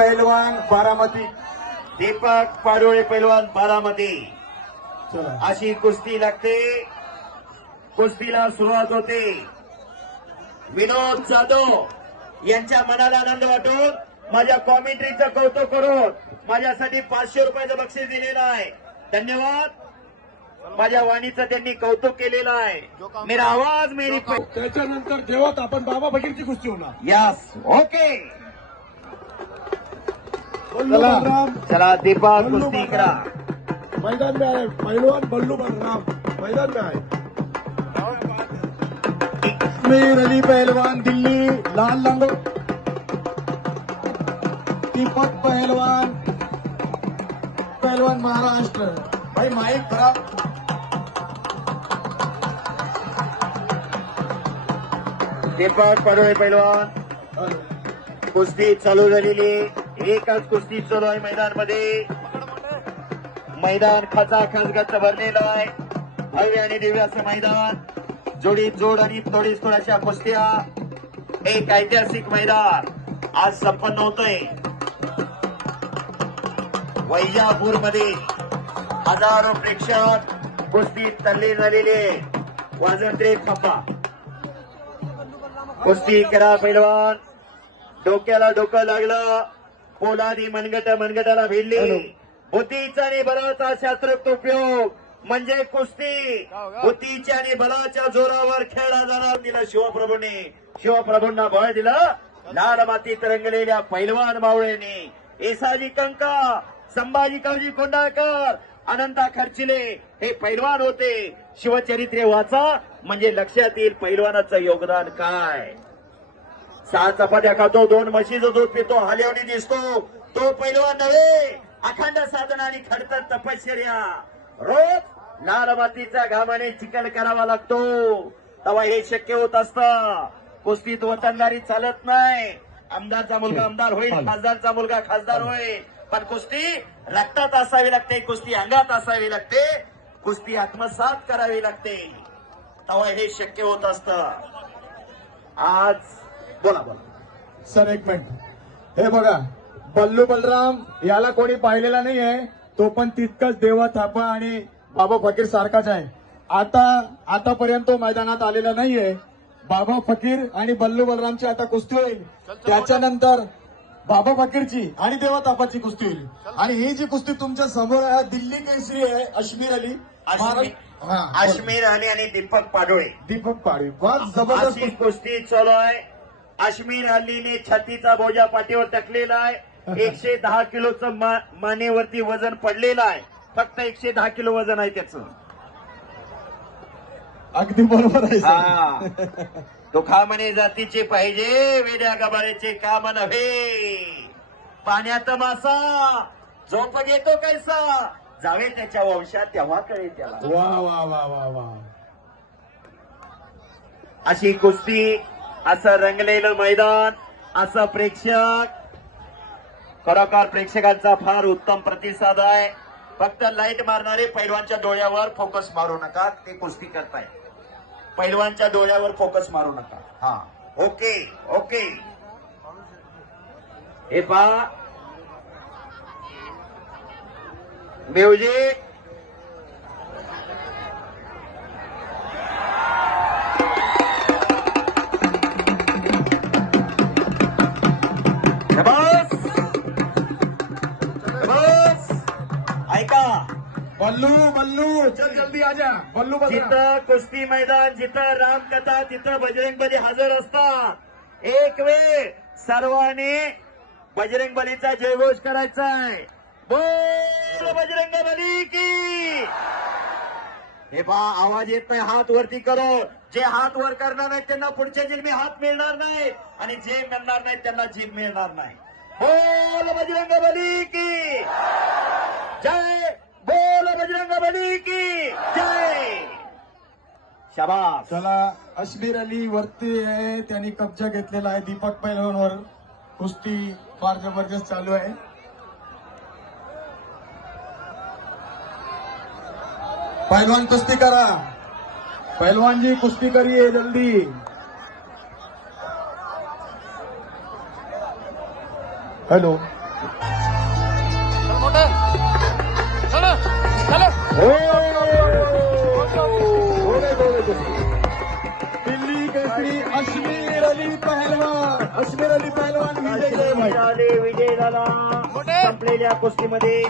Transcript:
पैलवान बारामती. दीपक पाडोळे पैलवान बारामती. चला अशी कुस्ती लागते. कुस्तीला सुरुवात होते. विनोद जाधव यांच्या मनाला आनंद वाटून माझ्या कॉमेंट्रीचं कौतुक करून माझ्यासाठी 500 रुपयाचं बक्षीस दिलेलं आहे. धन्यवाद. माझ्या वाणीचं त्यांनी कौतुक केलेलं आहे. मेरा आवाज मेरी त्याच्यानंतर देवात आपण बाबा फकीरची कुस्ती होणार. Yes okay. बल्लू बलराम चला दीपक कुस्ती करा. मैदान में आए. पहलवान बल्लू बलराम मैदान में आए. कश्मीर अली पहलवान दिल्ली लाल रंग. दीपक पहलवान पहलवान महाराष्ट्र. भाई माइक खराब. दीपक पाडोळे पैलवान कुस्ती चालू झालेली. एकच कुस्ती चालू आहे मैदानमध्ये. मैदान खचाखच गच्च भरलेलं आहे. भव्य आणि दिव्य असं मैदान. जोडीत जोड आणि तोडीस तोड अशा कुस्त्या. एक ऐतिहासिक मैदान आज संपन्न होतोय. वैजापूरमध्ये हजारो प्रेक्षक कुस्तीत तल्लीन झालेले. वाजत रे खंबा. कुस्ती करा पैलवान. डोक्याला डोकं लागलं. पोलादी मनगटाला भिडली. बुद्धीचा आणि बलाचा शास्त्रोक्त उपयोग म्हणजे कुस्ती. बुद्धीच्या आणि बलाच्या जोरावर खेळला जाणार. दिला शिवप्रभूंना बळ दिलं. लाल मातीत रंगलेल्या पैलवान मावळेने. येसाजी कंका, संभाजी कावजी कोंडाळकर, अनंता खर्चिले हे पैलवान होते. शिवचरित्रे वाचा म्हणजे लक्षात येईल पैलवानाचं योगदान काय. 6 चपात्या खातो, 2 म्हशीचं दूध पितो, हालेवणी दिसतो तो पैलवान नव्हे. अखंड साधना आणि खडतर तपश्चर्या. रोज लाल मातीच्या घामाने चिखल करावा लागतो. तेव्हा हे शक्य होत असतं. कुस्तीत वतनदारी चालत नाही. आमदारचा मुलगा आमदार होईल, खासदारचा मुलगा खासदार होईल, पण कुस्ती रक्तात असावी लागते. कुस्ती अंगात असावी लागते. कुस्ती आत्मसात करावी लागते. तेव्हा हे शक्य होत असतं. आज बोला. सर एक मिनिट. हे बघा बल्लू बलराम याला कोणी पाहिलेला नाहीये. तो पण तितकाच देवा थापा आणि बाबा फकीर सारखाच आहे. आतापर्यंत तो मैदानात आलेला नाहीये. बाबा फकीर आणि बल्लू बलरामची आता कुस्ती होईल. त्याच्यानंतर बाबा फकीरची आणि देवा थापाची कुस्ती होईल. आणि ही जी कुस्ती तुमच्या समोर आहे दिल्ली केसरी आहे अश्मीर अली. अश्मीर अली आणि दीपक पाडोळे. दीपक पाडवी फार जबरदस्त अशी कुस्ती चालू आहे. अश्मीर अलीने छातीचा बोजा पाठीवर टाकलेला आहे. 110 किलोचं मानेवरती वजन पडलेलं आहे. फक्त 110 किलो वजन आहे त्याचं. अगदी बरोबर आहे हा. तो खामणे जातीचे पाहिजे, वेड्या गबाळ्याचे काम नव्हे. पाण्यात मासा झोप घेतो कैसा, जावे त्याच्या वंशात तेव्हा कळेल त्याला. वा वा वा वा वा. अशी कुस्ती, असं रंगलेलं मैदान, असं प्रेक्षक. खरोखर प्रेक्षकांचा फार उत्तम प्रतिसाद आहे. फक्त लाईट मारणारे पैलवानच्या डोळ्यावर फोकस मारू नका. ते कुस्ती करताय. पैलवानच्या डोळ्यावर फोकस मारू नका. हा ओके ओके. हे पहा म्युझिक. ऐका बल्लू बल्लू चल जल्दी आजा. बल्लू जिथं कुस्ती मैदान, जिथं रामकथा, तिथं बजरंगबली हजर असतात. एक वेळ सर्वांनी बजरंगबलीचा जयघोष करायचा आहे. बोल बजरंगबली की. हे पहा आवाज येत नाही. हात वरती करो. जे हात वर करणार नाहीत त्यांना पुढच्या जन्मी हात मिळणार नाही, आणि जे म्हणणार नाहीत त्यांना जीभ मिळणार नाही. बोल बजरंगबली की जय. बोल बजरंगबली की जय. शाबास. चला अश्मीर अली वरती आहे. त्यांनी कब्जा घेतलेला आहे दीपक पैलवानवर. कुस्ती फार जबरदस्त चालू आहे. पहलवान कुस्ती करा. पहलवान जी कुस्ती करिए जल्दी. हेलो दिल्ली केसरी अश्मीर अली पहलवान, अश्मीर अली पहलवान विजय झाले. विजय झाला. संपलेल्या कुस्तीमध्ये